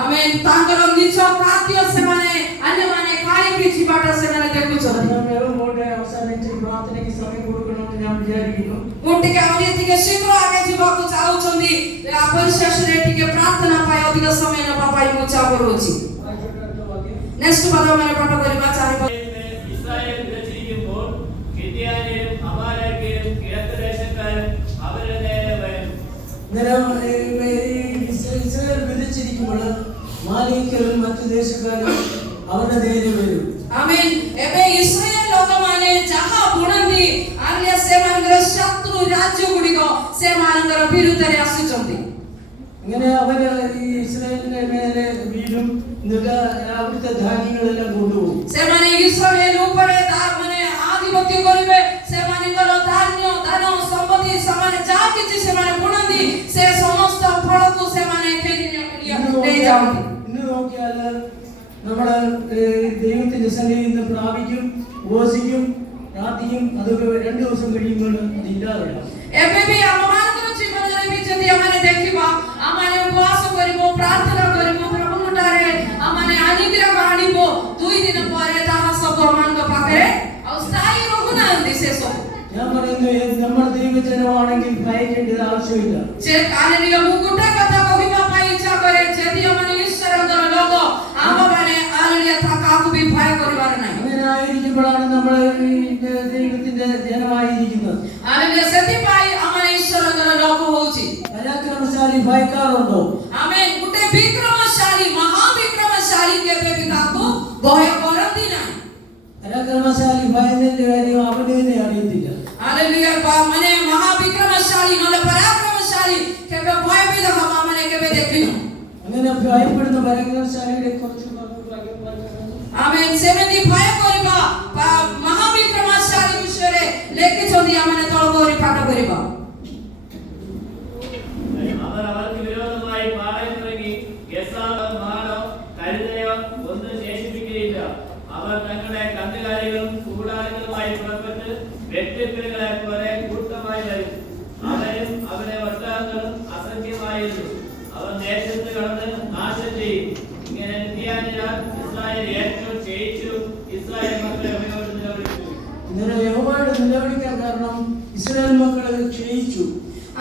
आमेन तांकर निज खाद्य सेमाने अन्य माने खाए की जीवाटा सेमाने देखु छथि मोटे अवसरले प्रार्थनाकी समय കൊടുക്കണമെന്ന് ഞാൻ വിചാരിക്കുന്നു मोटिके आउने थिके शीघ्र आगे जीवाको चाहुछन्ती अपरिशेषले टिके प्रार्थना पाए अधिक समय नपा पाइ मु चाह करूछि नेक्स्ट पद मैंने पाठ करिबा चाहि ഇസ്രായേൽ വിളിച്ചിരിക്കുമ്പോൾ ഗിദ്യോനും അമാലേക്കും കിഴക്ക് ദേശക്കാരും അവരുടെ നേരെ വരും ഇസ്രായേൽ വിളിച്ചിരിക്കുമ്പോൾ മാലിക്കരും മറ്റു ദേശക്കാരും അവരുടെ നേരെ വരും आमीन एबे इस्राएल लोकमाने जहा बुणंदी आर्य सेमानगर शत्रु राज्य गुडिको सेमानगर विरुद्धरे आसुचंदी ഇങ്ങനെ അവര് ഈ ഇസ്രായേലിന്റെ മേലെ വീടും അവിടുത്തെ ധാന്യങ്ങളെല്ലാം കൊണ്ടുപോകും सेमाने इस्राएल ऊपरे माने आधिपत्य करिवे सेमानगर धान्य धन संपत्ति समान जा किछि सेमाने बुणंदी से समस्त फलको सेमाने खेली ले जावंदी ഇന്ന് നോക്കിയാൽ നമ്മുടെ ദൈവത്തിന്റെ സന്നിധിയിൽ നിന്ന് പ്രാപിക്കും ഉപവസിക്കും പ്രാർത്ഥിക്കും അത് 2 ദിവസം കഴിയുമ്പോൾ അത് ഇല്ലാതെയാവും एबे भी हममानकर जीवनरे भी जदि हमने देखिबा हमने उपवास करिबो प्रार्थना करिबो प्रभु मुटारे हमने अनुग्रह आनिबो 2 दिन परे ताहा सब हमनक पाखे और स्थायी रहुना दिसे सब ഞാൻ പറയുന്നു നമ്മൾ ദൈവജനമാണെങ്കിൽ ഭയക്കേണ്ട ആവശ്യമില്ല जे कानेनिया मुकुटा कथा कहिबा पाई इच्छा करे जदि हमने ईश्वरंदर लोग आमबाने आलिया थाकाकु भी भय करिबार नाही അങ്ങനെ ആയിരിക്കുമ്പോഴാണ് നമ്മൾ ദൈവത്തിന്റെ ജനമായിരിക്കുന്നത് आलिया सती पाई हमने ईश्वरंदर लोग होउची പരാക്രമശാലി ഭയക്കാറുണ്ടോ आमेन गुटे विक्रमशाली महाविक्रमशाली के पे काकु भय करंदी नाही പരാക്രമശാലി ഭയത്തിന്റെ കാര്യം അവന് തന്നെ അറിയത്തില്ല हालेलुया माने महाविक्रमशाली नले पराक्रमशाली के भय भी हम माने के देखिनु അങ്ങനെ ഭയപ്പെടുന്ന പരാക്രമശാലിയുടെ കുറച്ച് आमेन सेमति भय करिबा महाविक्रमशाली विषୟରେ लेके चोदी आमने तळ कोरी पाठ करिबा അവർ അവർക്ക് വിരോധമായി പാളയമിറങ്ങി ഗസാവോ മാളോ കഴുതയോ ഒന്നും ശേഷിപ്പിക്കുകയില്ല അവർ തങ്ങളുടെ കന്നുകാലികളും കൂടാരങ്ങളുമായി പുറപ്പെട്ട് വെട്ടുക്കിളികളെ പോലെ കൂട്ടമായി വരും അവരും അവരെ ഒട്ടകങ്ങളും അസംഖ്യമായിരുന്നു അവർ ദേശത്ത് കടന്ന് നാശം ചെയ്യും ഇങ്ങനെ മിദ്യാന്യരാൽ ഇസ്രായേൽ ഏറ്റവും ക്ഷയിച്ചു ഇസ്രായേൽ മക്കളെ അവരോട് നിലവിളിച്ചു ഇങ്ങനെ യഹോവയോട് നിലവിളിക്കാൻ കാരണം ഇസ്രായേൽ മക്കളെ ക്ഷയിച്ചു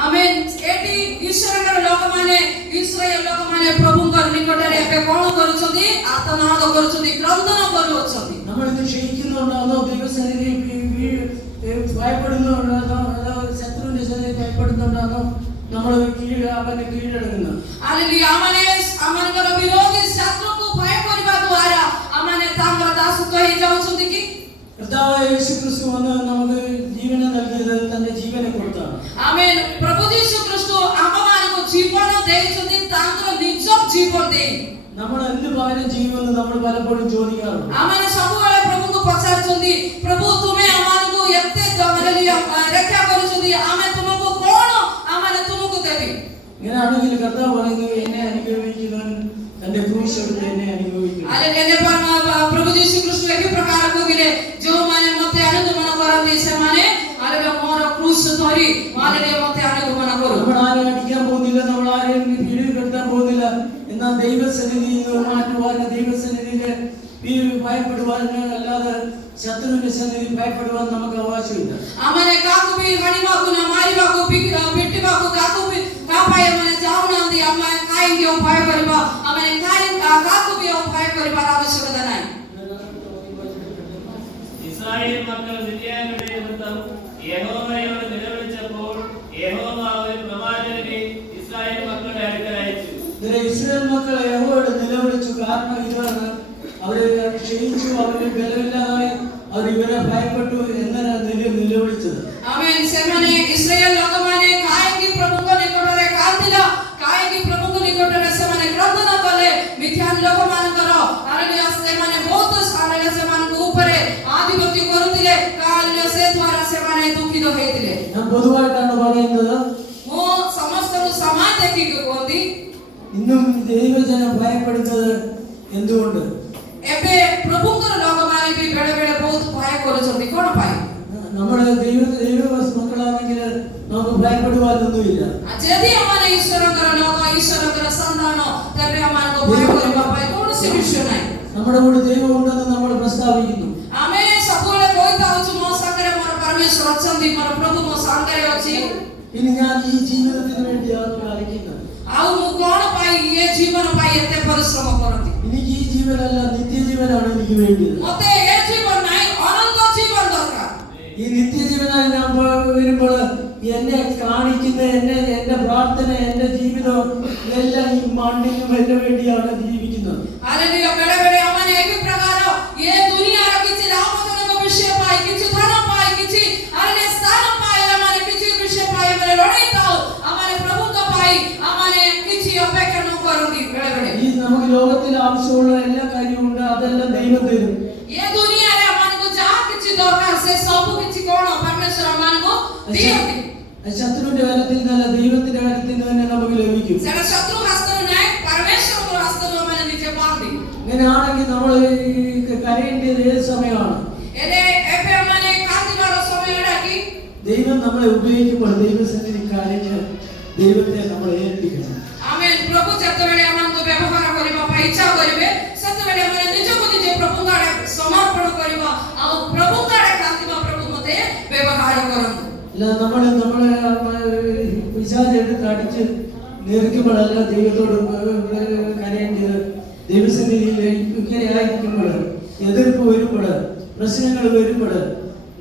आमेन एटी ईश्वरकर लोकमाने इस्राएल लोकमाने प्रभुଙ୍କର निकटରେ ଏବେ कोण କରୁଛନ୍ତି आत्मनाद କରୁଛନ୍ତି क्रंदन କରୁଛନ୍ତି നമ്മൾ ഇത് ക്ഷയിക്കുന്നുണ്ടോ ദൈവസന്നിധിയിൽ ഭയപ്പെടുന്നുണ്ടോ ശത്രുവിന്റെ സന്നിധിയിൽ ഭയപ്പെടുന്നുണ്ടോ നമ്മൾ അവനെ കീഴടങ്ങുന്നു हालेलुया आमनकर विरोधी शत्रुको भय କରିବା ଦ୍ୱାରା ଆମने ତାଙ୍କର ଦାସତ୍ୱ ହେଇ ଯାଉଛନ୍ତି କି കർത്താവായ യേശുക്രിസ്തു വന്ന് നമുക്ക് ജീവനെ നൽകിയത് തന്റെ ജീവനെ കൊടുത്താണ് आमेन प्रभु यीशु ख्रीष्ट आमମାନଙ୍କୁ ଜୀବନ ଦେଇଛନ୍ତି ତାଙ୍କର ନିଜ ଜୀବନ ଦେଇ നമ്മൾ എന്ത് പകരം ചെയ്യുമെന്ന് നമ്മൾ പലപ്പോഴും ചോദിക്കാറുണ്ട് ଆମମାନେ ସବୁବେଳେ ପ୍ରଭୁଙ୍କୁ ପଚାରୁଛନ୍ତି ପ୍ରଭୁ ତୁମେ ଆମମାନଙ୍କୁ ଏତେ ହାଲେଲୁୟା ରକ୍ଷା କରୁଛନ୍ତି ଆମେ ତୁମକୁ କଣ ଆମମାନେ ତୁମକୁ ଦେବି ഇങ്ങനെയാണെങ്കിൽ കർത്താവ് പറയുന്നു എന്നെ അനുഗ്രഹിക്കുന്നവൻ തന്റെ ക്രൂശ് എടുത്ത് എന്നെ അനുഗ്രഹിക്കുന്നു हालेलुया प्रभु यीशु ख्रीष्ट एही प्रकार कहले जो माने मते अनुगमन करନ୍ତି ସେମାନେ हालेलुया मोर क्रूस धरि हालेलुया मते अनुगमन करू നമ്മൾ ആരെയും അടിക്കാൻ പോകുന്നില്ല നമ്മൾ ആരെയും പിടികൂടാൻ പോകുന്നില്ല എന്നാൽ ദൈവസന്നിധിയിൽ നിന്ന് മാറ്റുവാൻ ദൈവസന്നിധിയിലെ ഭയപ്പെടുവാൻ അല്ലാതെ ശത്രുവിന്റെ സന്നിധിയിൽ ഭയപ്പെടുവാൻ നമുക്ക് അവകാശമില്ല आमने काकु भी हणिबाकु न मारिबाकु पिटिबाकु काकु भी कापाय माने जाउनांदी आमे काइंगे ओ भय करबा आमने काकु भी ओ भय करबा आवश्यकता नाही ഇസ്രായേൽ മക്കൾ മിദ്യാന്യരുടെ നിമിത്തം യഹോവയോട് നിലവിളിച്ചപ്പോൾ യഹോവ ഒരു പ്രവാചകനെ ഇസ്രായേൽ മക്കളുടെ അടുക്കൽ അയച്ചു ഇസ്രായേൽ മക്കൾ യഹോവയോട് നിലവിളിച്ചു കാരണം ഇതാണ് അവരെ ക്ഷയിച്ചു അവരെ ബലമില്ലാതായി അവർ ഇവരെ ഭയപ്പെട്ടു എന്നാണ് നിലവിളിച്ചത് आमेन सेमाने इस्राएल लोकमाने काहेकि प्रभुଙ୍କ निकटरे कांदिला काहेकि प्रभुଙ୍କ निकटरे सेमाने क्रंदन कले मिथ्यान लोकमानकर हालेलुया सेमाने बहुत सारे सेमानक ऊपरे आधिपत्य करूतिले काले से द्वारा सेमाने दुखित होइतिले ഞാൻ പൊതുവായിട്ടാണ് പറയുന്നത് मो समस्त समाज देखि कोंदी ഇന്നും ദൈവജനം ഭയപ്പെടുന്നത് എന്തുകൊണ്ട് एबे प्रभुଙ୍କର लोकमाने भी बेड़े बेड़े बहुत भय करूछंती कोन पाई നമ്മുടെ ദൈവ മക്കളാണെങ്കിൽ നമുക്ക് ഭയപ്പെടുവാനൊന്നുമില്ല यदि हमारे ईश्वरଙ୍କର लोक നമ്മുടെ കൂടെ ദൈവം ഉണ്ടെന്ന് നമ്മൾ പ്രസ്താവിക്കുന്നു. ଆମେ ସବୁବେଳେ କହିଥାଉଛୁ ମୋ ସାଙ୍ଗରେ ମୋର ପରମେଶ୍ୱର ଅଛନ୍ତି, ମୋର ପ୍ରଭୁ ମୋ ସାଙ୍ଗରେ ଅଛି। ഇനി ഞാൻ ഈ ജീവിതത്തിന് വേണ്ടിയാണ് കളിക്കുന്നത്. ଆଉ ମୁଁ କଣ ପାଇଁ ଏ ଜୀବନ ପାଇଁ ଏତେ ପରିଶ୍ରମ କରନ୍ତି? എനിക്ക് ഈ ജീവനല്ല, നിത്യജീവനാണ് എനിക്ക് വേണ്ടത്. ମତେ ଏ ଜୀବନ ନାହିଁ, ଅନନ୍ତ ଜୀବନ ଦରକାର। ഈ നിത്യജീവനായി ഞാൻ വരുമ്പോൾ എന്നെ കാണിക്കുന്ന എന്റെ പ്രാർത്ഥന, എന്റെ ജീവിതം എല്ലാം ഈ മണ്ണിലും എന്നെ വേണ്ടിയാണ് ജീവിക്കുന്നത്. ହାଲେଲୁୟା। ବେଳେ ବେଳେ ଆମମାନେ ଏ ପ୍ରକାର ଏ ଦୁନିଆର କିଛି ଲାଭଜନକ ବିଷୟ ପାଇଁ, କିଛି ଧନ ପାଇଁ, କିଛି ଆରେ ସ୍ଥାନ ପାଇଁ, ଆମମାନେ କିଛି ବିଷୟ ପାଇଁ ଆମେ ଲଢ଼େଇଥାଉ। ଆମମାନେ ପ୍ରଭୁଙ୍କ ପାଇଁ ଆମମାନେ କିଛି ଅପେକ୍ଷା ନ କରନ୍ତି। ବେଳେ ବେଳେ ഈ നമുക്ക് ലോകത്തിൽ ആവശ്യമുള്ള എല്ലാ കാര്യമുണ്ട്, അതെല്ലാം ദൈവം തരും. ଏ ଦୁନିଆରେ ଆମମାନଙ୍କୁ ଯାହା କିଛି ଦରକାର ସେ ସବୁ କିଛି କଣ ପରମେଶ୍ୱର ଆମମାନଙ୍କୁ ଦିଅନ୍ତି। ശത്രുവിന്റെ കരത്തിൽ നിന്നല്ല, ദൈവത്തിന്റെ കരത്തിൽ നിന്ന് തന്നെ നമുക്ക് ലഭിക്കും. ସେଟା ଶତ୍ରୁ ହସ୍ତରୁ ନାହିଁ, ପରମେଶ୍ୱରଙ୍କ ହସ୍ତରୁ ଆମମାନେ ନିଜେ ପାଆନ୍ତି। അങ്ങനെയാണെങ്കിൽ നമ്മൾ കരയേണ്ടത് ഏത് സമയമാണ്? ଏବେ ଆମମାନେ କାନ୍ଦିବାର ସମୟଟା କି? ദൈവം നമ്മളെ ഉപയോഗിക്കുമ്പോൾ ദൈവസന്നിധി കരഞ്ഞ് ദൈവത്തെ നമ്മൾ ഏൽപ്പിക്കണം. ଆମେ ପ୍ରଭୁ ଯେତେବେଳେ ଆମମାନଙ୍କୁ ବ୍ୟବହାର କରିବା ପାଇଁ ଇଚ୍ଛା କରିବେ, ସେତେବେଳେ ଆମେ ନିଜକୁ ନିଜେ ପ୍ରଭୁଙ୍କ ଆଡ଼େ ସମର୍ପଣ କରିବା, ଆଉ ପ୍ରଭୁଙ୍କ ଆଡ଼େ କାନ୍ଦିବା, ପ୍ରଭୁ ମୋତେ ବ୍ୟବହାର କରନ୍ତୁ। അല്ല നമ്മളെ പിശാച് എടുത്ത് അടിച്ച് നേർക്കുമ്പോഴല്ല ദൈവത്തോട് കരയേണ്ടത്. ദൈവസന്നിധിയിൽ ഇങ്ങനെ ആയിരിക്കുമ്പോൾ, എതിർപ്പ് വരുമ്പോൾ, പ്രശ്നങ്ങൾ വരുമ്പോൾ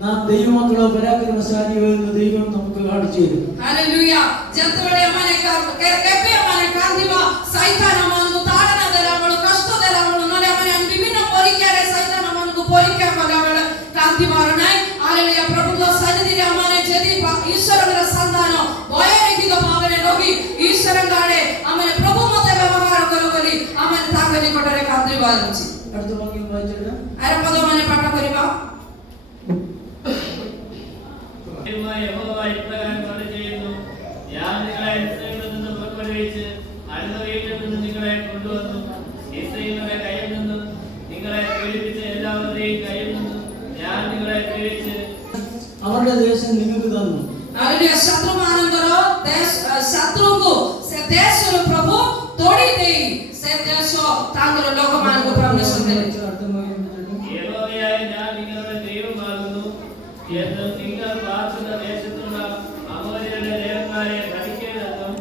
നാം ദൈവമക്കളോ പരാക്രമശാലിയോ എന്ന് ദൈവം നമുക്ക് കാണിച്ചു തരും. ഹല്ലേലൂയ। ଯେତେବେଳେ ଆମମାନେ କେବେ ଆମମାନେ କାନ୍ଦିବା, ସୈତାନ ଆମମାନଙ୍କୁ ତାଡ଼ନା ଦେଲା, ଆମକୁ କଷ୍ଟ ଦେଲା, ନହେଲେ ଆମେ ବିଭିନ୍ନ ପରୀକ୍ଷାରେ ସୈତାନ ଆମମାନଙ୍କୁ ପରୀକ୍ଷା କଲାବେଳେ କାନ୍ଦିବାର ନାହିଁ। ହାଲେଲୁୟା। ପ୍ରଭୁଙ୍କ ସନ୍ନିଧିରେ ଆମମାନେ ଯଦି ଈଶ୍ୱରଙ୍କର ସନ୍ତାନ ଭୟରହିତ ଭାବରେ ରହି ଈଶ୍ୱରଙ୍କ ଆଡ଼େ ଆମମାନେ ପ୍ରଭୁ ମୋତେ ବ୍ୟବହାର କର ବୋଲି ଆମମାନେ ତାଙ୍କ ନିକଟରେ କାନ୍ଦିବାର ଅଛି। അടുത്ത വാക്യം വായിച്ചിട്ട് ଆର ପଦମାନେ ପାଠ କରିବା। യഹോവ ഇപ്രകാരം അരുളിച്ചെയ്യുന്നു, ഞാൻ നിങ്ങളെ മിസ്രയീമിൽ നിന്ന് പുറപ്പെടുവിച്ച് അടുത്ത വീട്ടിൽ നിന്ന് നിങ്ങളെ കൊണ്ടുവന്നു. മിസ്രയീമിന്റെ കയ്യിൽ നിന്നും നിങ്ങളെ പീഡിപ്പിച്ച എല്ലാവരുടെയും കയ്യിൽ നിന്നും ഞാൻ നിങ്ങളെ പീഡിപ്പിച്ച് അവരുടെ ദേശം നിങ്ങൾക്ക് തന്നു. ହାଲେଲୁୟା। ଶତ୍ରୁମାନଙ୍କର ଶତ୍ରୁଙ୍କୁ ସେ ଦେଶରୁ ପ୍ରଭୁ ତୋଡ଼ି ଦେଇ ସେ ଦେଶ ତାଙ୍କର ଲୋକମାନଙ୍କୁ ପରମେଶ୍ୱର ଦେଲେ। അടുത്ത വാക്യം വായിച്ചിട്ട് യഹോവയായ ഞാൻ നിങ്ങളുടെ ദൈവമാകുന്നു എന്ന് നിങ്ങൾ പാർക്കുന്ന ദേശത്തുള്ള അമോര്യരുടെ ദേവന്മാരെ ഭരിക്കരുതെന്നും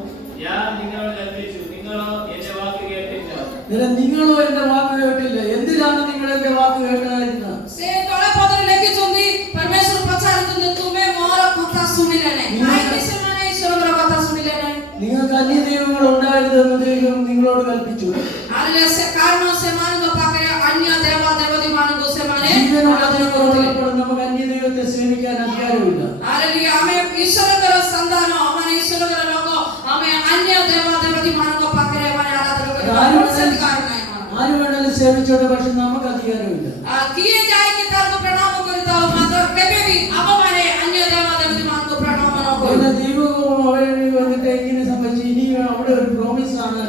ഞാൻ നിങ്ങളോട് കൽപ്പിച്ചു. നിങ്ങളോ എന്റെ വാക്ക് കേട്ടില്ല. നിങ്ങളോ എന്റെ വാക്ക് കേട്ടില്ല. എന്തിനാണ് നിങ്ങൾ എന്റെ വാക്ക് കേട്ടായിരുന്നത്? ସେ ତଳେ ପଦରେ ଲେଖିଛନ୍ତି, ପରମେଶ୍ୱର ପଚାରୁଛନ୍ତି, ତୁମେ ମୋର କଥା ଶୁଣିଲେ ନାହିଁ, କାହିଁକି ସେମାନେ ଈଶ୍ୱରଙ୍କର କଥା ଶୁଣିଲେ ନାହିଁ? നിങ്ങൾക്ക് അന്യദൈവങ്ങൾ ഉണ്ടായിരുന്നെന്ന് ദൈവം നിങ്ങളോട് കൽപ്പിച്ചു. ହାଲେଲୁୟା। ସେ କାରଣ ସେମାନଙ୍କ ପାଖରେ ଅନ୍ୟ ଦେବାଦେବୀମାନଙ୍କୁ ସେମାନେ ജീവനുള്ള ദൈവത്തോടൊപ്പം നമുക്ക് അന്യദൈവത്തെ സേവിക്കാൻ അധികാരമില്ല. ହାଲେଲୁୟା। ଆମେ ଈଶ୍ୱରଙ୍କର ସନ୍ତାନ, ଆମେ ଈଶ୍ୱରଙ୍କର ଲୋକ, ଆମେ ଅନ୍ୟ ଦେବାଦେବୀମାନଙ୍କ ପାଖରେ ଆମେ ଆରାଧନା କରିବା କୌଣସି ଅଧିକାର ନାହିଁ। ആര് വേണമെങ്കിലും സേവിച്ചോട്ടെ, പക്ഷെ നമുക്ക് അധികാരമില്ല. କିଏ ଯାଇକି ତାଙ୍କୁ ପ୍ରଣାମ କରିଥାଉ, ମାତ୍ର କେବେ ବି ଆମମାନେ ଅନ୍ୟ ଦେବାଦେବୀମାନଙ୍କୁ ପ୍ରଣାମ ନ କରୁ। പിന്നെ ദൈവവും അവരെ വന്നിട്ട് എങ്ങനെ സംഭവിച്ചു? ഇനി അവിടെ ഒരു പ്രോമിസ് ആണ്,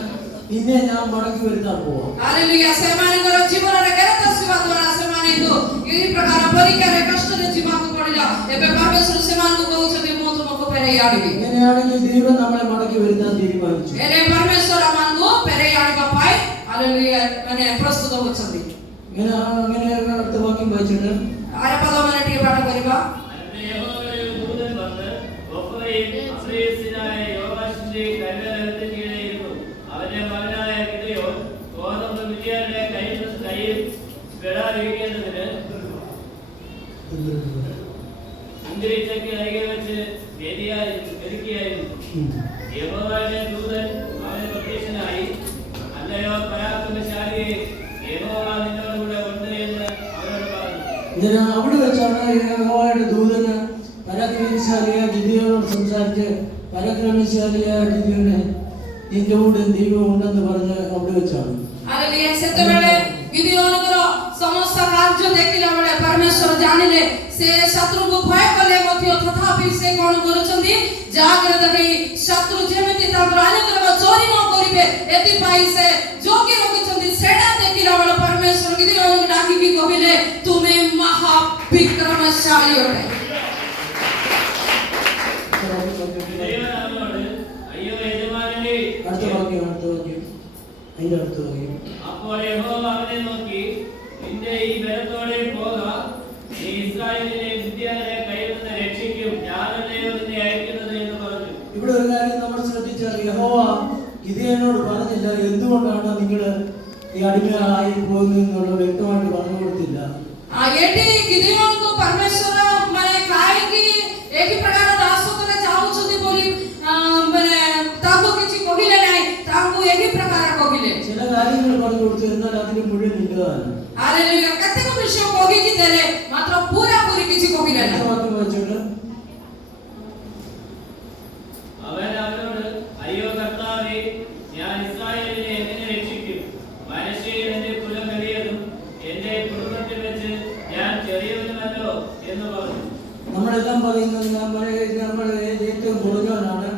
നിന്നെ ഞാൻ മടക്കി വരുത്താൻ പോവാം. ହାଲେଲୁୟା। ସେମାନଙ୍କର ଜୀବନରେ ଗେରତ ଆସିବା ଦ୍ୱାରା ସେମାନଙ୍କୁ ଏହି ପ୍ରକାର ପରୀକ୍ଷାରେ କଷ୍ଟରେ ଯିବାକୁ ପଡ଼ିଲା। ଏବେ ପରମେଶ୍ୱର ସେମାନଙ୍କୁ କହୁଛନ୍ତି, ମୁଁ ତୁମକୁ ଫେରାଇ ଆଣିବି। അങ്ങനെയാണെങ്കിൽ ദൈവം നമ്മളെ മടക്കി വരുത്താൻ തീരുമാനിച്ചു. ହେଲେ ପରମେଶ୍ୱର ଆମମାନଙ୍କୁ ଫେରାଇ ଆଣିବା ପାଇଁ ହାଲେଲୁୟା ମାନେ ପ୍ରସ୍ତୁତ ହେଉଛନ୍ତି। അങ്ങനെ അടുത്ത വാക്യം വായിച്ചിട്ട് ଆର ପଦମାନେ ଟିକେ ପାଠ କରିବା। അന്ന് യഹോവയുടെ ഒരു ദൂതൻ വന്ന് ഒഫ്രയും അഫ്രയീസ്യനായ യോവാശിന്റെ കൈവേലകത്തിന് കീഴെ ഇരുന്നു. അവന്റെ മകനായ ഗിദെയോൻ ഗോതമ്പ് മിദ്യാന്റെ കയ്യിൽ പെടാതിരിക്കേണ്ടതിന് മുന്തിരിച്ചക്ക് അരികെ വെച്ച് മെതിക്കുകയായിരുന്നു. യഹോവയുടെ ദൂതൻ അവന് പ്രത്യക്ഷനായി, അല്ലയോ പരാക്രമശാലിയെ, യഹോവ നിന്നോടുകൂടെ ഉണ്ട് എന്ന് അവനോട് പറഞ്ഞു. അവിടെ വെച്ചാണ് യഹോവയുടെ ദൂതന് പരാക്രമശാലിയായ ഗിദെയോനോട് സംസാരിച്ച്, പരാക്രമശാലിയായ ഗിദെയോനെ, നിന്റെ കൂടെ ദൈവം ഉണ്ടെന്ന് പറഞ്ഞ് അവിടെ വെച്ചാണ്. ହାଲେଲୁୟା। ସେତେବେଳେ ଗିଦିଓନଙ୍କର ସମସ୍ତ କାର୍ଯ୍ୟ ଦେଖିଲା ବେଳେ ପରମେଶ୍ୱର ଜାଣିଲେ, ସେ ଶତ୍ରୁଙ୍କୁ ଭୟ କଲେ ମଧ୍ୟ ତଥାପି ସେ କଣ କରୁଛନ୍ତି, ଜାଗ୍ରତ ରହି ଶତ୍ରୁ ଯେମିତି ତାଙ୍କର ଅନୁଗ୍ରହ ଚୋରି ନ କରିବେ ଏଥିପାଇଁ ସେ ଜଗି ରଖିଛନ୍ତି। ସେଟା ଦେଖିଲା ବେଳେ ପରମେଶ୍ୱର ଗିଦିଓନଙ୍କୁ ଡାକିକି କହିଲେ, ତୁମେ ମହାବିକ୍ରମଶାଳୀ ଅଟେ। ഗിദെയോൻ അവനോട്, അയ്യോ യജമാനനേ, അടുത്ത വാക്യം അതിന്റെ അടുത്ത് പറയും. അപ്പോൾ യഹോവ അവനെ നോക്കി, നിന്റെ ഈ ബലത്തോടെ പോക, നീ ഇസ്രായേലിനെ മിദ്യാന്റെ കയ്യിൽ നിന്ന് രക്ഷിക്കും, ഞാനല്ലയോ നിന്നെ അയക്കുന്നത് എന്ന് പറഞ്ഞു. ഇവിടെ ഒരു കാര്യം നമ്മൾ ശ്രദ്ധിച്ചാൽ യഹോവ ഗിദെയോനോട് പറഞ്ഞില്ല എന്തുകൊണ്ടാണ് നിങ്ങൾ ഈ അടിമയായി പോകുന്നതെന്നുള്ള വ്യക്തമായിട്ട് പറഞ്ഞു കൊടുത്തില്ല. ଏଠି ଗିଦେୟନକୁ ପରମେଶ୍ୱର ମାନେ କାହିଁକି ଏହି ପ୍ରକାର ଦାସତ୍ୱରେ ଚାହୁଁଛନ୍ତି ବୋଲି ମାନେ ତାଙ୍କୁ କିଛି କହିଲେ ନାହିଁ, ତାଙ୍କୁ ଏହି ପ୍ରକାର କହିଲେ। ചില കാര്യങ്ങൾ പറഞ്ഞു കൊടുത്തു, എന്നാൽ അതിന് മുഴുവൻ ഇല്ലതാണ്. ହାଲେଲୁୟା। କେତେକ ବିଷୟ କହିକି ଦେଲେ ମାତ୍ର ପୁରା ପୁରି କିଛି କହିଲେ ନାହିଁ। വാക്യം വായിച്ചോട്ടെ. അവൻ അവനോട്, അയ്യോ കർത്താവേ, ഞാൻ ഇസ്രായേലിനെ എങ്ങനെ രക്ഷിക്കും? മനശ്ശെയിൽ എന്റെ കുലം വലിയതും എന്റെ കുടുംബത്തിൽ വെച്ച് ഞാൻ ചെറിയവനുമല്ലോ എന്ന് പറഞ്ഞു. നമ്മളെല്ലാം പറയുന്നത് നമ്മൾ ഏറ്റവും കുറഞ്ഞവനാണ്,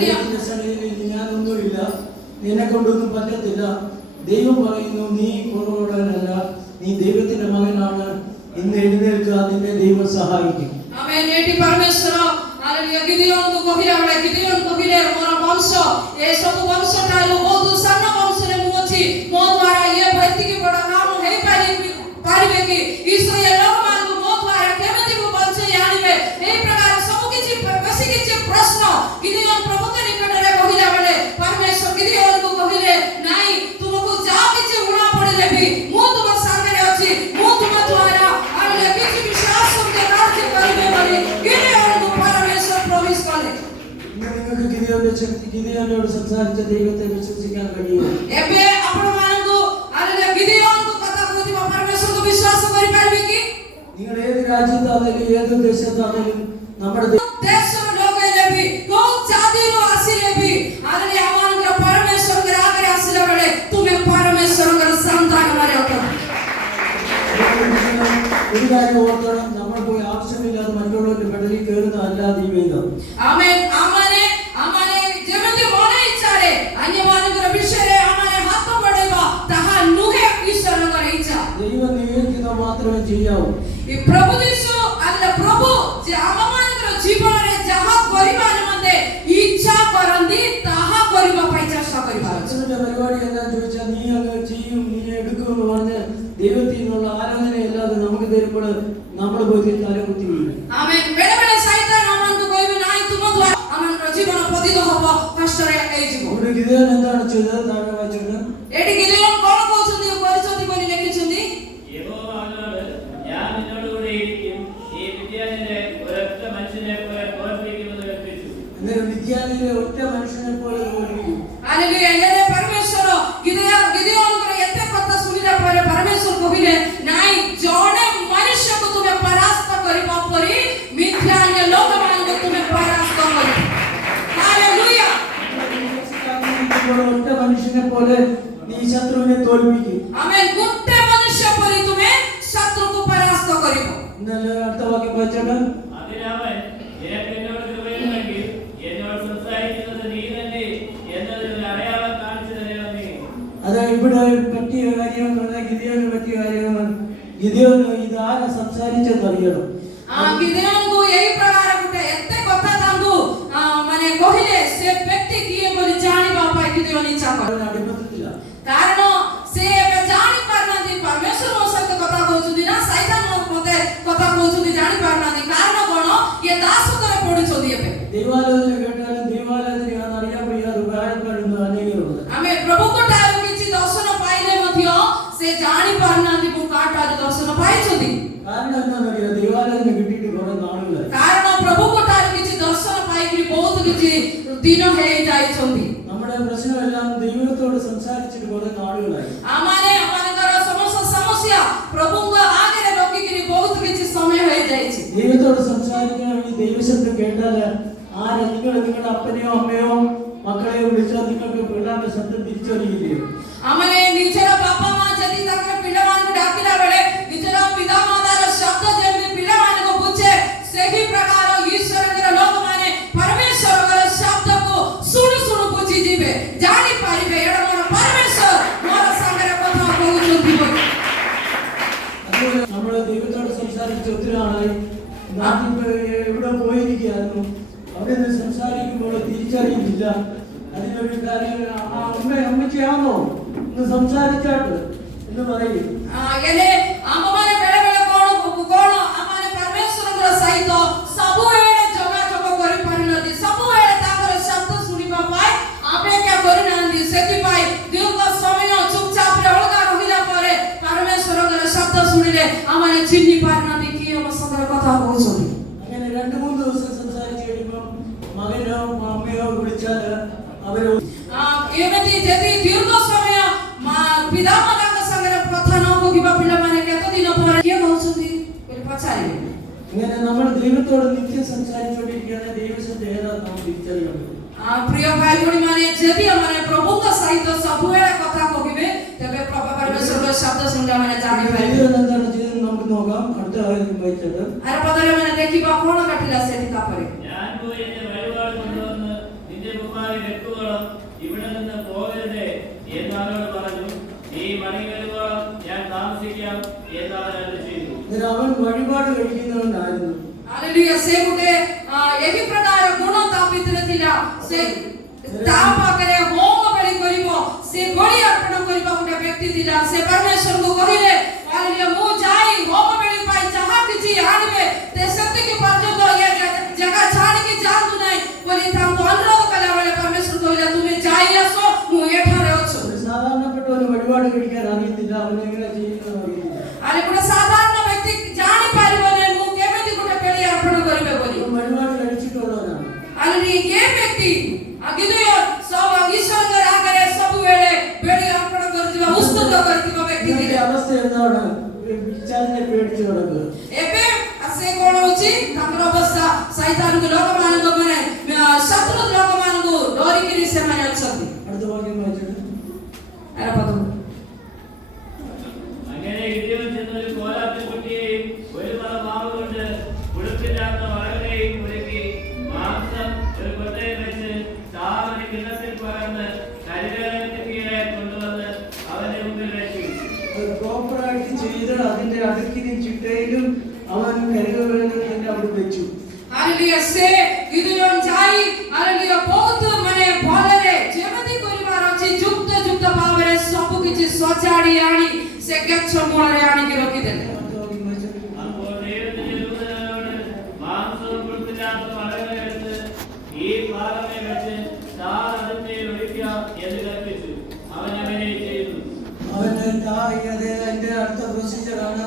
ദൈവത്തിന്റെ സന്നിധിയിൽ ഞാനൊന്നുമില്ല, നിന്നെ കൊണ്ടൊന്നും പറ്റത്തില്ല. ദൈവം പറയുന്നു നീ കുറവുള്ളവനല്ല, നീ ദൈവത്തിന്റെ മകനാണ്, ഇന്ന് എഴുന്നേൽക്കുക, നിന്നെ ദൈവം സഹായിക്കും. ആമേൻ। ଏଠି ପରମେଶ୍ୱର ହାଲେଲୁୟା ଗିଦେୟନକୁ କହିଲା ବେଳେ ଗିଦେୟନ କହିଲେ ମୋର ବଂଶ ଏ ସବୁ ବଂଶଠାରୁ ବହୁତ ସାନ ବଂଶରେ ମୁଁ ଅଛି, ମୋ ଦ୍ୱାରା ଇଏ ଏତିକି ବଡ଼ କାମ ହେଇପାରିବେ କି? ଇସ୍ରାଏଲ ଲୋକମାନଙ୍କୁ ମୋ ଦ୍ୱାରା କେମିତି ବଞ୍ଚେଇ ଆଣିବେ? ଏହି ପ୍ରକାର ସବୁ କିଛି ବେଶୀ କିଛି ପ୍ରଶ୍ନ ଗିଦେୟନ ପ୍ରଭୁଙ୍କ ନିକଟରେ କହିଲା ବେଳେ ପରମେଶ୍ୱର ଗିଦେୟନକୁ କହିଲେ, ନାଇଁ, ତୁମକୁ ଯାହା କିଛି ଉଣା ପଡ଼ିଲେ ବି ମୁଁ ତୁମ ସାଙ୍ଗରେ ଅଛି, ମୁଁ ତୁମ ଦ୍ୱାରା ହାଲେଲୁୟା କିଛି ବିଶ୍ୱାସ କାର୍ଯ୍ୟ କରିବେ ବୋଲି ଗିଦେୟନକୁ ପରମେଶ୍ୱର ପ୍ରମିସ କଲେ। ഇന്ന് നിങ്ങൾക്ക് ഗിദെയോനോട് സംസാരിച്ച ദൈവത്തെ വിശ്വസിക്കാൻ കഴിയുമോ? ଏବେ ଆପଣମାନଙ୍କୁ ହାଲେଲୁୟା ଗିଦେୟନକୁ କଥା କହୁଥିବା ପରମେଶ୍ୱରକୁ ବିଶ୍ୱାସ କରିପାରିବେ କି? നിങ്ങൾ ഏത് രാജ്യത്താണെങ്കിലും ഏത് ദേശത്താണെങ്കിലും നമ്മുടെ ଦେଶର ଲୋକ ହେଲେ ବି କୋଉ ଜାତିରୁ ଆସିଲେ ବି ହାଲେଲୁୟା ଆମମାନଙ୍କର ପରମେଶ୍ୱରଙ୍କର ଆଗରେ ଆସିଲା ବେଳେ ତୁମେ ପରମେଶ୍ୱରଙ୍କର ସନ୍ତାନରେ ଅଟ। ഒരു കാര്യം ഓർക്കണം, നമ്മൾ പോയി ആവശ്യമില്ലാതെ മറ്റുള്ളവരുടെ പെടലിൽ കയറുന്ന അല്ലാതെ ഈ വേദം. ആമേൻ। ଆମମାନେ ଯେମିତି ମନ ଇଚ୍ଛାରେ ଅନ୍ୟମାନଙ୍କର ବିଷୟରେ ଆମମାନେ ହାତ ବଢ଼େଇବା ତାହା ନୁହେଁ ଈଶ୍ୱରଙ୍କର ଇଚ୍ଛା। ദൈവം നിയോഗിക്കുന്ന മാത്രമേ ചെയ്യാവൂ. ଏ ପ୍ରଭୁ ଯୀଶୁ ପ୍ରଭୁ ଯେ ଆମମାନଙ୍କର ଜୀବନରେ ଯାହା କରିବା ନିମନ୍ତେ ଇଚ୍ଛା କରନ୍ତି ତାହା କରିବା ପାଇଁ ଚେଷ୍ଟା କରିବା। അച്ഛന്റെ പരിപാടി എന്താന്ന് ചോദിച്ചാൽ നീ അങ്ങ് ചെയ്യും, നീ എടുക്കും എന്ന് പറഞ്ഞ് ദൈവത്തിൽ നിന്നുള്ള ആലോചനയില്ലാതെ നമുക്ക് തരുമ്പോൾ നമ്മൾ പോയി തലകുത്തി വീഴും. ആമേൻ। ବେଳେ ବେଳେ ଶୈତାନ ଆମମାନଙ୍କୁ କହିବେ, ନାଇଁ, ତୁମ ଦ୍ୱାରା ଆମମାନଙ୍କର ଜୀବନ ପତିତ ହବ, କଷ୍ଟରେ ହେଇଯିବ। ഇവിടെ ഗിദെയോൻ എന്താണ് ചെയ്തത്? താഴെ വായിച്ചോട്ടെ. ଏଠି ଗିଦେୟନ କଣ କହୁଛନ୍ତି କରିଛନ୍ତି ବୋଲି ଲେଖିଛନ୍ତି? യഹോവ അവനോട്, ഞാൻ നിന്നോടുകൂടെ ഇരിക്കും, ഈ മിദ്യാന്യരെ ഒരൊറ്റ മനുഷ്യനെ പോലെ തോൽപ്പിക്കുമെന്ന് കൽപ്പിച്ചു. അന്നേരം മിദ്യാനിലെ ഒറ്റ മനുഷ്യനെ പോലെ തോൽപ്പിക്കും. ହାଲେଲୁୟା। ଏଠାରେ ପରମେଶ୍ୱର ଗିଦେୟନଙ୍କର ଏତେ କଥା ଶୁଣିଲା ପରେ ପରମେଶ୍ୱର କହିଲେ, ନାଇଁ, ଜଣେ ମନୁଷ୍ୟକୁ ତୁମେ ପରାସ୍ତ କରିବା ପରି ମିଦ୍ୟାନ୍ୟ ଲୋକମାନଙ୍କୁ ତୁମେ ପରାସ୍ତ କରିବ। ହାଲେଲୁୟା। ഒറ്റ മനുഷ്യനെ പോലെ നീ ശത്രുവിനെ തോൽപ്പിക്കും. ആമേൻ। ଗୋଟେ ମନୁଷ୍ୟ ପରି ତୁମେ ଶତ୍ରୁକୁ ପରାସ୍ତ କରିବ। എന്നാലും അടുത്ത വാക്യം വായിച്ചോട്ടെ. അതിനവൻ, നിനക്ക് എന്നോട് കൃപയുണ്ടെങ്കിൽ എന്നോട് സംസാരിക്കുന്നത് നീ തന്നെ എന്നതിന് അടയാളം കാണിച്ചു തരണമേ. അത് ഇവിടെ പറ്റിയ കാര്യമാണ്, ഗിദെയോന് പറ്റിയ കാര്യമാണ്. ഗിദെയോന് ഇത് ആരാ സംസാരിച്ചെന്ന് അറിയണം. ଗିଦେୟନକୁ ଏହି ପ୍ରକାର ଗୋଟେ ଏତେ କଥା ତାଙ୍କୁ ମାନେ କହିଲେ ସେ ବ୍ୟକ୍ତି କିଏ ବୋଲି ଜାଣିବା ପାଇଁ ଗିଦେୟନ ଇଚ୍ଛା କଲେ। അടിമത്തത്തില്ല. କାରଣ ସେ ଏବେ ଜାଣି ପାରୁନାହାନ୍ତି ପରମେଶ୍ୱର ମୋ ସହିତ କଥା କହୁଛନ୍ତି ନା ସୈତାନ ମୋତେ କଥା କହୁଛନ୍ତି, ଜାଣି ପାରୁନାହାନ୍ତି। କାରଣ କଣ? ଇଏ ଦାସତ୍ୱରେ ପଡୁଛନ୍ତି। ଏବେ ദൈവാലോചന കേട്ടാലും ദൈവാലോചനയാണെന്ന് അറിയാൻ വയ്യാതെ ഉപകാരപ്പെടുന്ന അനേകരുണ്ട്. ଆମେ ପ୍ରଭୁଙ୍କ ଠାରୁ କିଛି ଦର୍ଶନ ପାଇଲେ ମଧ୍ୟ ସେ ଜାଣି ପାରୁନାହାନ୍ତି ମୁଁ କାହାଠାରୁ ଦର୍ଶନ ପାଇଛନ୍ତି। കാരണം എന്താണെന്നറിയാം, ദൈവാലോചന കിട്ടിയിട്ട് കുറെ നാളുകളായി. କାରଣ ପ୍ରଭୁଙ୍କ ଠାରୁ କିଛି ଦର୍ଶନ ପାଇକି ବହୁତ କିଛି ଦିନ ହେଇଯାଇଛନ୍ତି। നമ്മുടെ പ്രശ്നമെല്ലാം ദൈവത്തോട് സംസാരിച്ചിട്ട് കുറെ നാളുകളായി. ଆମମାନଙ୍କର ସମସ୍ତ ସମସ୍ୟା ପ୍ରଭୁଙ୍କ ଆଗରେ ରଖିକିରି ବହୁତ କିଛି ସମୟ ହେଇଯାଇଛି। ദൈവത്തോട് സംസാരിക്കണമെങ്കിൽ ദൈവശബ്ദം കേട്ടാല് ആരെ നിങ്ങളുടെ അപ്പനെയോ അമ്മയോ മക്കളെയോ വിളിച്ചാൽ നിങ്ങൾക്ക് പിള്ളേരുടെ ശബ്ദം തിരിച്ചറിയില്ലയോ? ଆମମାନେ ନିଜର ବାପା ମା ଯଦି ତାଙ୍କର ପିଲାମାନଙ୍କୁ ଡାକିଲା ବେଳେ ନିଜର ପିତା ମାତାର ଶବ୍ଦ ଯେମିତି ପିଲାମାନଙ୍କୁ ବୁଝେ, ସେହି ପ୍ରକାର ଈଶ୍ୱରଙ୍କର ଲୋକମାନେ ପରମେଶ୍ୱରଙ୍କର ଶବ୍ଦକୁ ଶୁଣୁ ଶୁଣୁ ବୁଝିଯିବେ, ଜାଣିପାରିବେ ଏଇଟା ମୋର ପରମେଶ୍ୱର ମୋର ସାଙ୍ଗରେ କଥା କହୁଛନ୍ତି ବୋଲି। അതുപോലെ നമ്മൾ ദൈവത്തോട് സംസാരിച്ച ഒത്തിരി നാളായി. എവിടെ പോയിരിക്കുകയായിരുന്നു, അവിടെ നിന്ന് സംസാരിക്കുമ്പോൾ തിരിച്ചറിയുന്നില്ല. അതിനൊരു കാര്യം അമ്മച്ചിയാണോ ഇന്ന് സംസാരിച്ചാട്ട് എന്ന് പറയും. ele amamane bele bele kono amane parmeshwarଙ୍କର ସହିତ ସବୁବେଳେ ଯୋଗାଯୋଗ କରିପାରୁନାହାନ୍ତି, ସବୁବେଳେ ତାଙ୍କର ଶବ୍ଦ ଶୁଣିବା ପାଇଁ ଅପେକ୍ଷା କରୁନାହାନ୍ତି। ସେଥିପାଇଁ ଦୀର୍ଘ ସମୟ ଚୁପଚାପରେ ଅଲଗା ରହିଲା ପରେ ପରମେଶ୍ୱରଙ୍କର ଶବ୍ଦ ଶୁଣିଲେ ଆମମାନେ ଚିହ୍ନି ପାରୁନାହାନ୍ତି କି ଆମ ସାଙ୍ଗରେ କଥା କହୁଛନ୍ତି। അങ്ങനെ 2-3 ദിവസം സംസാരിച്ച് കഴിയുമ്പോൾ മകനോ അമ്മയോ വിളിച്ചാൽ അവരോ ଏମିତି ଯଦି ଦୀର୍ଘ ସମୟ ପିତାମାତାଙ୍କ ସାଙ୍ଗରେ କଥା ନ କହିବା ପିଲାମାନେ କେତେ ଦିନ ପରେ କିଏ କହୁଛନ୍ତି ବୋଲି ପଚାରିବେ। ഇങ്ങനെ നമ്മൾ ദൈവത്തോട് നിത്യം സംസാരിച്ചുകൊണ്ടിരിക്കുകയാണ്, ദൈവശബ്ദം ഏതാണെന്ന് നാം തിരിച്ചറിയണം। ପ୍ରିୟ ଭାଇ ଭଉଣୀମାନେ, ଯଦି ଆମମାନେ ପ୍ରଭୁଙ୍କ ସହିତ ସବୁବେଳେ କଥା କହିବେ ତେବେ ପ୍ରଭୁ ପରମେଶ୍ୱରଙ୍କ ଶବ୍ଦ ଶୁଣିଲେ ଆମମାନେ ଜାଣିପାରିବେ। എന്താണ് ചെയ്തത് നമുക്ക് നോക്കാം. അടുത്ത ആയത്തിൽ വായിച്ചത് ଆର ପଦରେ ଆମମାନେ ଦେଖିବା କଣ ଘଟିଲା ସେଠି। ତାପରେ ഞാൻ പോയി എന്റെ വഴിപാട് കൊണ്ടുവന്ന് നിന്റെ കുമാരി വെക്കുവോളം ഇവിടെ നിന്ന് പോകരുതേ എന്ന് അവനോട് പറഞ്ഞു. നീ മടങ്ങി വരുവോളം ഞാൻ താമസിക്കാം എന്ന് അവൻ അരുളിച്ചെയ്തു. അവൻ വഴിപാട് കഴിക്കുന്നവനായിരുന്നു. हालेलुया। से गुटे एही प्रकार गुण तापित थिला। से ता पाखरे होम बलि करिवो, से बलि अर्पण करिवो गुटे व्यक्ति थिला। से परमेश्वर को कहिले हालेलुया मु जाई होम बलि पाई जहा किछि आनिबे ते सत्य के पर्यंत ये जगह छाड़ी के जातु नै बोली तांको अनुरोध कला बेले परमेश्वर कहिले तुमे जाई आसो मु एठारे अछु। സാധാരണപ്പെട്ട ഒരു വഴിപാട് കഴിക്കാൻ അറിയത്തില്ല, അവനെ എങ്ങനെ ചെയ്യുന്നത് അറിയത്തില്ല. अरे गुटे साधारण व्यक्ति जानि पारिबने मु केमिति गुटे बलि अर्पण करिबे बोली വഴിപാട് കഴിച്ചിട്ടുള്ളവനാണ്. अरे ये व्यक्ति अगिदयो सब ईश्वर आगरे सब वेळे बलि अर्पण करथिबा उस्तुत करथिबा व्यक्ति ഇതിന്റെ അവസ്ഥ എന്താണ്? പിശാചിനെ പേടിച്ച് നടക്കുക. एबे से कोन होची ताकर अवस्था शैतान को लोक मानक माने शत्रु लोक मानक डोरी किरि से माने अछथि। അടുത്ത വാക്യം വായിച്ചിട്ട് अरे पदम അങ്ങനെ ഗിദെയോൻ ചെന്ന് ഒരു കോലാട്ടിൻകുട്ടിയെയും ഒരു പറ മാവ് കൊണ്ട് ഉടുപ്പില്ലാത്ത വളകളെയും കുലുക്കി മാംസം ഒരു കൊട്ടയിൽ വെച്ച് ചാവന് കിണ്ണത്തിൽ പകർന്ന് കരിവേലത്തിന് കീഴെ കൊണ്ടുവന്ന് അവന്റെ മുമ്പിൽ വെച്ചു. പ്രോപ്പറായിട്ട് ചെയ്ത് അതിന്റെ അടുക്കിലും ചിട്ടയിലും അവൻ കരുവേലത്തിന്റെ അവിടെ വെച്ചു. हालेलुया। से गिदयोन जाई हालेलुया बहुत माने भलरे जेमति करिवार अछि जुक्त जुक्त भावरे सब किछि सजाडी आनी से गच्छ मूलरे आनी के रखि देले। അപ്പോൾ ദൈവത്തിന്റെ ദൂതനോട് മാംസവും ഉടുപ്പില്ലാത്ത വളകളെ എടുത്ത് ഈ പാറമേ വെച്ച് ചാർ അതിന്റെ ഒഴിക്കുക എന്ന് കൽപ്പിച്ചു. അവൻ അവനെ ചെയ്തു. അവന് അതിന്റെ അടുത്ത പ്രൊസീജറാണ്,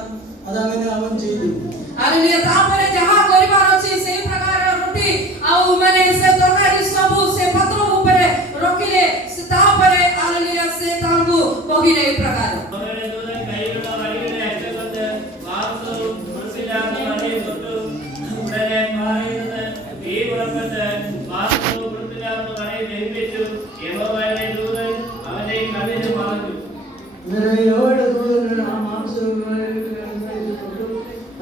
അതങ്ങനെ അവൻ ചെയ്തു. हालेलुया। तापरे जहा करिवार अछि से प्रकार रोटी आ माने से तरकारी सब से पत्र ऊपर रखिले से तापरे हालेलुया से तांगु कहिले ई प्रकार അവരുടെ ദൂതൻ കൈയിലുള്ള വടിയുടെ അറ്റകൊണ്ട് മാംസവും ഉടുപ്പില്ലാത്ത വളയും തൊട്ടു. ഉടനെ പാറയിൽ തീ പുറപ്പെട്ട് മാംസവും ഉടുപ്പില്ലാത്ത വളയും ദഹിപ്പിച്ചു. യഹോവയുടെ ദൂതൻ അവന്റെ കണ്ണിന് മറഞ്ഞു. അങ്ങനെ യഹോവയുടെ ദൂതൻ ആ മാംസം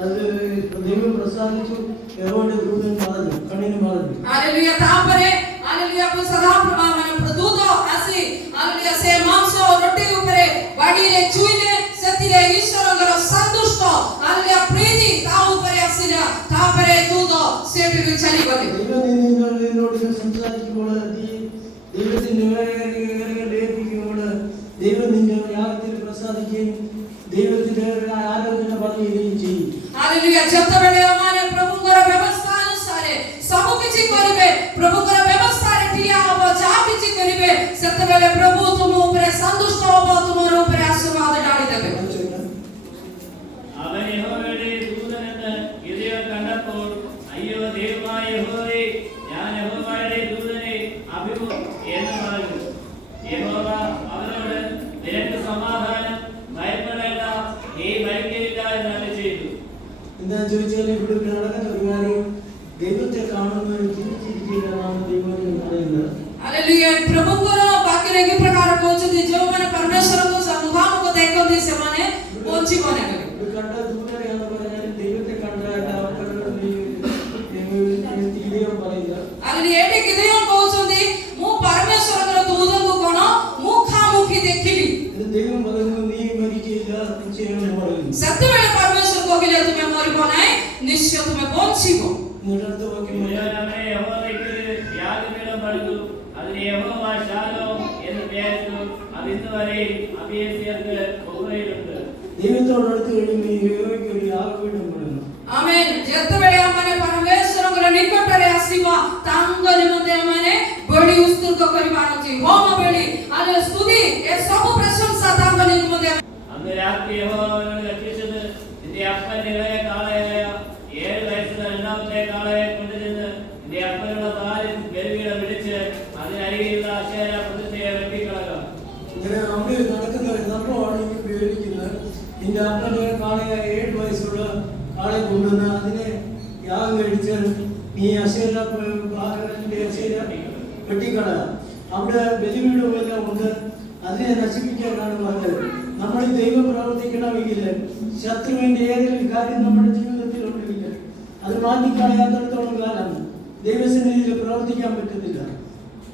അത് ദൈവം പ്രസാദിച്ചു. യഹോവയുടെ ദൂതൻ മറഞ്ഞു, കണ്ണിന് മറഞ്ഞു. हालेलुया। तापरे हालेलुया को सदा माने प्रदूतो आसी हालेलुया से मांस रोटी ऊपर बाडी रे चुइले सतिरे ईश्वरଙ୍କର संतुष्ट हालेलुया प्रीति ता ऊपर आसीला। तापरे दूतो सेठ भी चली गले। ദൈവം നിന്നോട് സംസാരിക്കുമ്പോൾ ദൈവത്തിന്റെ കാര്യങ്ങൾ ഏൽപ്പിക്കുമ്പോൾ ദൈവം നിന്റെ യാഗത്തിൽ പ്രസാദിക്കുകയും ദൈവത്തിന്റെ ആലോചന പറയുകയും ചെയ്യും. हालेलुया। जतबेले माने प्रभुଙ୍କର व्यवस्था अनुसारे सब किछि करिवे, प्रभुଙ୍କର व्यवस्था रे ठिया हबो जा किछि करिवे सेतबेले प्रभु तुम ऊपर संतुष्ट हबो, तुमर ऊपर आशीर्वाद डाली देबे। അവൻ യഹോവയുടെ ദൂതനെന്ന് ഗിദെയോൻ കണ്ടപ്പോൾ അയ്യോ ദൈവമായ യഹോവേ, ഞാൻ യഹോവയുടെ ദൂതനെ എന്ന് പറഞ്ഞു. യഹോവ അവനോട് നിനക്ക് സമാധാനം, ഭയപ്പെടേണ്ട, നീ ഭയങ്കരില്ല എന്ന് അരുളിച്ചെയ്തു. എന്താ ചോദിച്ചാൽ ഇവിടെ നടക്കുന്ന ഒരു കാര്യം, ദൈവത്തെ കാണുന്നവർ ചിന്തിച്ചിരിക്കുകയാണ് ദൈവം എന്ന് പറയുന്നത്. हालेलुया। प्रभुଙ୍କର ବାକ୍ୟରେ କି ପ୍ରକାର କହୁଛନ୍ତି ଯେଉଁମାନେ ପରମେଶ୍ୱରଙ୍କ ମୁଖାମୁଖ ଦେଖନ୍ତି ସେମାନେ ବଞ୍ଚିବନି। ഇത് കണ്ട ദൂതനെയാണെന്ന് പറഞ്ഞാൽ ദൈവത്തെ കണ്ടതായിട്ട് ഗിദെയോൻ പറയുക. हालेलुया। ଏଠି गिदयोन କହୁଛନ୍ତି ମୁଁ ପରମେଶ୍ୱରଙ୍କର ଦୂତଙ୍କୁ କଣ ମୁଖାମୁଖି ଦେଖିଲି। ഇത് ദൈവം പറയുന്നു നീ മരിക്കില്ല, നിശ്ചയം പറയുന്നു. ସେତେବେଳେ ପରମେଶ୍ୱର କହିଲେ ତୁମେ ମରିବ ନାହିଁ, ନିଶ୍ଚୟ ତୁମେ ବଞ୍ଚିବ। എന്നിട്ട് അടുത്ത വാക്യം ഗിദെയോൻ അവനെ യഹോവയ്ക്ക് ഒരു യാഗപീഠം പണിതു. അതിന് യഹോവ ശാലോം എന്ന് പേര് വിചാരിച്ചു. അതിന്ന് വരെയും അബിയേസ്യർക്ക് കൊമ്പയിലുണ്ട്. ദൈവത്തോടടുത്ത് കഴിയുമ്പോൾ യഹോവയ്ക്ക് ഒരു യാഗപീഠം പണിയുന്നു. आमेन. जेतेबेले आमाने परमेश्वरଙ୍କର ନିକଟରେ ଆସିବା ତାଙ୍କ ନିମନ୍ତେ आमाने ବଡି ଉତ୍ସର୍ଗ କରିବାର ଅଛି। ହୋମ ବେଳି ଆଲେ ସ୍ତୁତି ଏ ସବୁ ପ୍ରଶଂସା ତାଙ୍କ ନିମନ୍ତେ। അന്ന് രാത്രി യഹോവയോട് കൽപ്പിച്ചത്, നിന്റെ അപ്പന്റെ ഇളയ കാളയായ 7 വയസ്സുള്ള രണ്ടാമത്തെ കാളയെ കൊണ്ടുചെന്ന് നിന്റെ അപ്പനുള്ള താലിൽ ബലിപീഠം വിളിച്ച് അതിനരികിലുള്ള അശേര പ്രതിഷ്ഠയെ വെട്ടിക്കളക. ഇങ്ങനെ അവിടെ നടക്കുന്ന ഒരു സംഭവമാണ് ഈ വിവരിക്കുന്നത്. നിന്റെ അപ്പന്റെ കാളയായ 7 വയസ്സുള്ള ആളെ കൊണ്ടുവന്ന് അതിനെ യാഗം കഴിച്ച് നീ അശേര വെട്ടിക്കള. അവിടെ ബലിപീഠമെല്ലാം ഉണ്ട്. അതിനെ നശിപ്പിക്കാനാണ് പറഞ്ഞത്. നമ്മൾ ദൈവം പ്രവർത്തിക്കണമെങ്കിൽ ശത്രുവിന്റെ ഏതെങ്കിലും കാര്യം നമ്മുടെ ജീവിതത്തിൽ ഉണ്ടെങ്കിൽ അത് മാറ്റിക്കളയാത്തടത്തോളം കാലം ദൈവസന്നിധിയിൽ പ്രവർത്തിക്കാൻ പറ്റുന്നില്ല.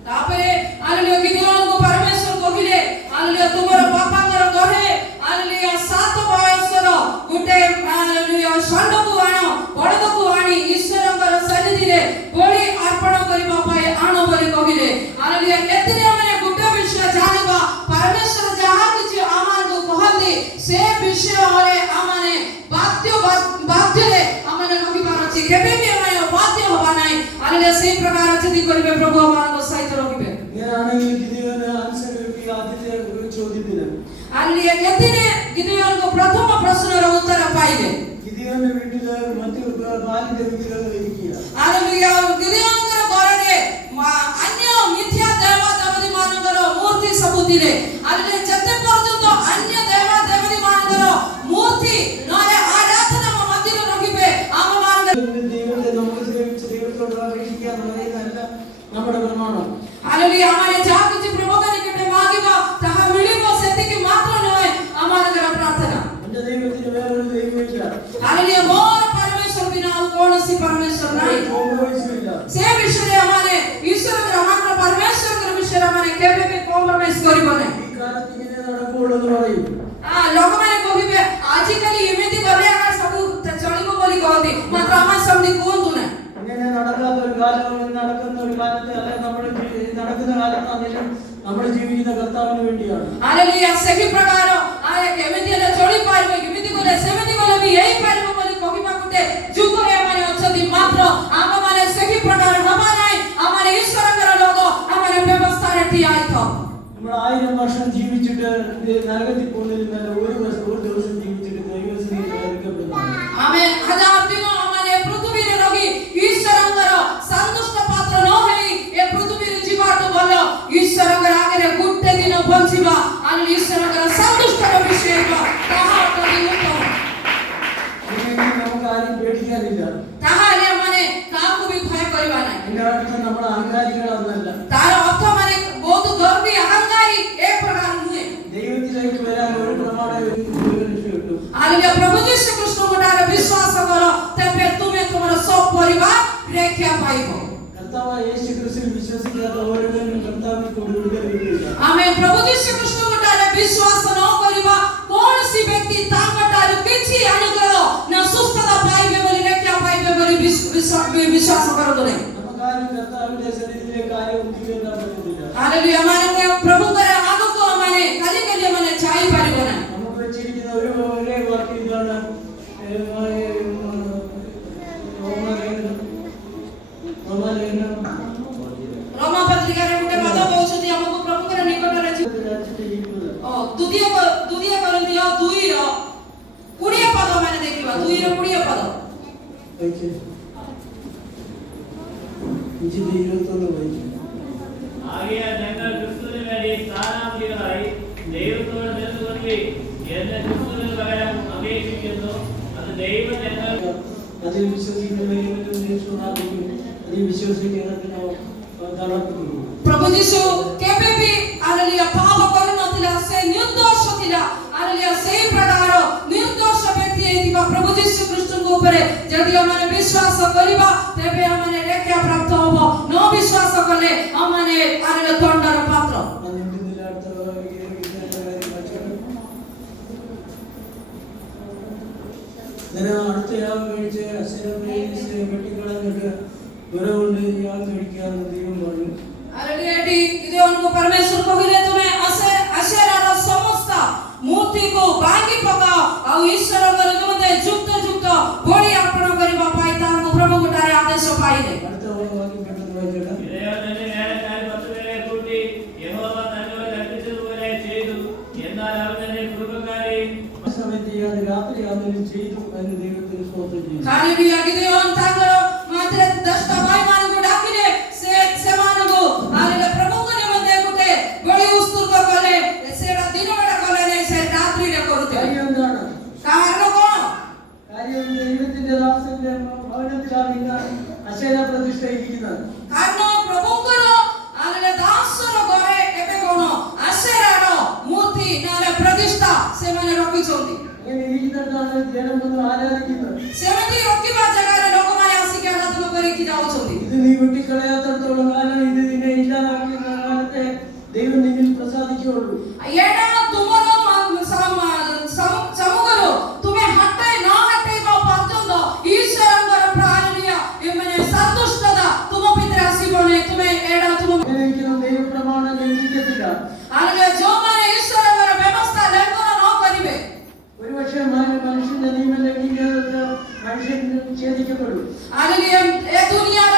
तापरे आलेलिया गिदियोनକୁ परमेश्वर କହିଲେ आलेलिया ତୁମର ବାପାଙ୍କର ଘରେ आलेलिया 7 ବୟସର ଗୋଟେ आलेलिया ଷଣ୍ଢକୁ ଆଣ, ବଳଦକୁ ଆଣି ଈଶ୍ୱରଙ୍କର ସନ୍ନିଧିରେ ବଳି ଅର୍ପଣ କରିବା ପାଇଁ ଆଣ ବୋଲି କହିଲେ। आलेलिया ଏଥିରେ ଆମେ ଗୋଟେ ବିଷୟ ଜାଣିବା, परमेश्वर ଯାହା କିଛି ଆମକୁ କହନ୍ତି ସେ ବିଷୟରେ ଆମମାନେ ବାଧ୍ୟରେ ଆମମାନେ ରହିବାର ଅଛି। କେବେ ବି ଆମେ ବାଧ୍ୟ ହବା ନାହିଁ। आलेलिया ସେଇ ପ୍ରକାର ଯଦି କରିବେ ପ୍ରଭୁ ଆମମାନଙ୍କ ସହିତ ରହିବେ। ഞാനാണെങ്കിൽ ഗിദിയോന് ആൻസർ കിട്ടി ആദ്യത്തെ ചോദ്യത്തിന്. आलेलिया ଏଥିରେ गिदियोनको प्रथम प्रश्नର ଉତ୍ତର ପାଇଲେ। ഗിദിയോന്റെ വീട്ടില് മറ്റു ബാലിന്റെ വിഗ്രഹങ്ങൾ ഇരിക്കുക. आलेलिया गिदियोनଙ୍କର ଘରରେ अन्य मिथ्या ଦେବଦେବୀ ମାନଙ୍କର ମୂର୍ତ୍ତି ସବୁ ଥିଲେ। आलेलिया ଯେତେ ପର୍ଯ୍ୟନ୍ତ अन्य ଦେବଦେବୀମାନଙ୍କର ମୂର୍ତ୍ତି ନହେଲେ ଆରାଧନା ମନ୍ଦିର ରଖିବେ ଆମ ମାନଙ୍କ ദൈവത്തെ നമുക്ക് സേവിച്ച് ദൈവത്തോട് അപേക്ഷിക്കുക എന്നുള്ളതല്ല നമ്മുടെ പ്രമാണം. आलेलिया हमारे ଯାହା କିଛି ପ୍ରଭୁଙ୍କ ନିକଟରେ ମାଗିବା ତାହା ମିଳିବ, ସେତିକି ମାତ୍ର ନୁହେଁ ଆମମାନଙ୍କର ପ୍ରାର୍ଥନା। എന്റെ ദൈവത്തിന് വേറൊരു ദൈവമില്ല. आलेलिया ମୋର परमेश्वर ବିନା ଆଉ କୌଣସି परमेश्वर ନାହିଁ। കോംപ്രമൈസുമില്ല. ସେ ବିଷୟରେ ଆମମାନେ ଈଶ୍ୱରଙ୍କର ଆମର परमेश्वरଙ୍କର ବିଷୟରେ ଆମମାନେ କେବେ ବି କମ୍ପ୍ରମାଇଜ କରିବ ନାହିଁ। ഈ കാലത്ത് ഇങ്ങനെ നടക്കുള്ളൂ എന്ന് പറയും. ଲୋକମାନେ କହିବେ ଆଜିକାଲି ଏମିତି ଗଲେ ଆମେ ସବୁ ଚଳିବ ବୋଲି କହନ୍ତି, ମାତ୍ର ଆମେ ସେମିତି କୁହନ୍ତୁ ନାହିଁ। ഇങ്ങനെ നടക്കാത്ത ഒരു കാലം, നടക്കുന്ന ഒരു കാലത്ത് അല്ലെ നടക്കുന്ന കാലത്താണെങ്കിലും നമ്മൾ ജീവിക്കുന്ന കർത്താവിന് വേണ്ടിയാണ്. आलेलिया ସେହି ପ୍ରକାର କେମିତି ହେଲେ ଚଳି ପାରିବ, କେମିତି ଗଲେ ସେମିତି ଗଲେ ବି ହେଇ ପାରିବ ବୋଲି କହିବା ଗୋଟେ ଯୁଗରେ ଆମେ ଅଛନ୍ତି। ମାତ୍ର ଆମମାନେ ସେହି ପ୍ରକାର ହବା ନାହିଁ। ଆମମାନେ ଈଶ୍ୱରଙ୍କର ଲୋକ, ଆମମାନେ ବ୍ୟବସ୍ଥାରେ ଠିଆ ହେଇଥାଉ। നമ്മൾ 1000 വർഷം ജീവിച്ചിട്ട് നരകത്തിൽ പോകുന്നതിൽ നല്ല ഒരു ദിവസം ജീവിച്ചിട്ട് ദൈവസന്നിധിയിൽ ଆମେ 1000 ଦିନ ଆମମାନେ ପୃଥିବୀରେ ରହି ଈଶ୍ୱରଙ୍କର ସନ୍ତୁଷ୍ଟ ପାତ୍ର ନ ହେଇ ଏ ପୃଥିବୀରେ ଯିବାଠୁ ଭଲ ଈଶ୍ୱରଙ୍କର ଆଗରେ ଗୋଟେ ଦିନ ବଞ୍ଚିବା ଆଉ ଈଶ୍ୱରଙ୍କର ସନ୍ତୁଷ୍ଟର ବିଷୟ ତାହା ଅତି ଉତ୍ତମ। നമുക്ക് ആരും പേടിക്കാനില്ല. ତାହେଲେ ଆମମାନେ କାହାକୁ ବି ଭୟ କରିବା ନାହିଁ। അതിന്റെ അർത്ഥം നമ്മൾ അഹങ്കാരികളൊന്നല്ല. ତାର ଅର୍ଥ ମାନେ ବହୁତ ଗର୍ବୀ ଅହଙ୍କାରୀ ଏ ପ୍ରକାର ନୁହେଁ। ദൈവത്തിലേക്ക് വരാൻ ഒരു പ്രമാണം രക്ഷപ്പെട്ടു. आलेलिया प्रभु यीशु ख्रीष्टଙ୍କଠାରେ ବିଶ୍ୱାସ କର, ତେବେ ତୁମେ ତୁମର ସବୁ ପରିବାର ରକ୍ଷା ପାଇବ। കർത്താവായ യേശു ക്രിസ്തുവിൽ വിശ്വസിക്കാത്ത ഓരോരുത്തരും കർത്താവിനെ കൊടുക്കില്ല. ଆମେ ପ୍ରଭୁ ଯୀଶୁ ଖ୍ରୀଷ୍ଟଙ୍କଠାରେ ବିଶ୍ୱାସ ନ କରିବା କୌଣସି ବ୍ୟକ୍ତି ତାଙ୍କଠାରୁ କିଛି ଅନୁଗ୍ରହ ନା ସୁସ୍ଥତା ପାଇବେ ବୋଲି ରକ୍ଷା ପାଇବେ ବୋଲି ବିଶ୍ୱାସ କରନ୍ତୁ ନାହିଁ। നമുക്കാരും കർത്താവിന്റെ സന്നിധിയിലേക്ക് ആരും ഒന്നിക്കാൻ പറ്റുന്നില്ല. आलेलिया ମାନେ ପ୍ରଭୁଙ୍କର ଆଗକୁ ଆମେ ଖାଲି ଆମେ ଯାଇପାରିବ ନାହିଁ। നമുക്ക് വെച്ചിരിക്കുന്ന ഒരേ വാക്യം ഇതാണ്. ରୋମା ପତ୍ରିକାରେ ଗୋଟେ ପଦ କହୁଛନ୍ତି ଆମକୁ ପ୍ରଭୁଙ୍କର ନିକଟରେ ଦ୍ୱିତୀୟ କରନ୍ଥୀୟ 2ର 20 ପଦ ମାନେ ଦେଖିବା। 2ର 20 ପଦ ആകയാൽ ഞങ്ങൾ ക്രിസ്തുവിന് വേണ്ടി സ്ഥാനാർത്ഥികളായി ദൈവത്തോട് നിന്നുകൊള്ളുകയും എന്ന് ക്രിസ്തുവിന് പകരം അപേക്ഷിക്കുന്നു. അത് ദൈവം ഞങ്ങൾ അതിൽ വിശ്വസിക്കുന്നതിൽ വിശ്വസിക്കുന്നതിനോ प्रभु यीशु केबे भी आलेलिया पाप करनथिला, से निर्दोष थिला। आलेलिया सेही प्रकार निर्दोष व्यक्ति हेतिबा प्रभु यीशु ख्रीष्टଙ୍କ ଉପରେ ଯଦି ଆମେ ବିଶ୍ୱାସ କରିବା ତେବେ ଆମେ ରକ୍ଷା ପ୍ରାପ୍ତ ହବ। ନ ବିଶ୍ୱାସ କଲେ ଆମେ ଆରେଲେ ଦଣ୍ଡର ପାତ୍ର। അടുത്ത യാഗം കഴിച്ച് വെട്ടിക്കളഞ്ഞിട്ട് ദുരവുണ്ട് യാഗം കഴിക്കാമെന്ന് ദൈവം പറഞ്ഞു। आलेलिया गिदियोनको परमेश्वर କହିଲେ ତୁମେ ചെയ്യാതെ രാത്രിയാണെങ്കിലും ചെയ്തു എന്ന് ദൈവത്തിന് സ്തോത്രം ചെയ്യുന്നു. Hallelujah. Gideon tangalo matre dashta bhaimanku dakile semanku alele prabhukane mande kute goli usturko kale sera dinavada kale se ratri re korute. കാര്യം എന്താണ്? Karanam kono? കാര്യം ദൈവത്തിന്റെ ദാസന്റെ ഭവനത്തിലാണ് ഇന്ന് അശേര പ്രതിഷ്ഠ ഇരിക്കുന്നത്. Karanam prabhukano alele dasaro gore ebe kono asherano murti nale pradishta semane rakhichondi. ഇങ്ങനെ ഇരിക്കുന്നിടത്താണ് ജനം വന്ന് ആരാധിക്കുന്നത്. Semati rokkiba jagare lokamane asike aradhana koriki jaଉଛନ୍ତି. ഇത് നീ വെട്ടിക്കളയാത്തടത്തോളം കാലം ഇത് നിന്നെ ഇല്ലാതാക്കുന്ന കാലത്തെ ദൈവം നിന്നിൽ പ്രസാദിക്കുകയുള്ളൂ. Yena tumaro samugaro tume hatte na hatte ko parjondo Ishwarangara praniya emane santushtada tumo pitre asibone tume eda tumo ഇങ്ങനെ ഇരിക്കുന്ന ദൈവപ്രമാണം ലംഘിക്കത്തില്ല. alale jomane Ishwarangara vyavastha lengona no karibe. ഒരുപക്ഷെ മനുഷ്യന്റെ നിയമം ലംഘിക്കുന്നത് മനുഷ്യൻ ഛേദിക്കപ്പെടും. Alale e duniya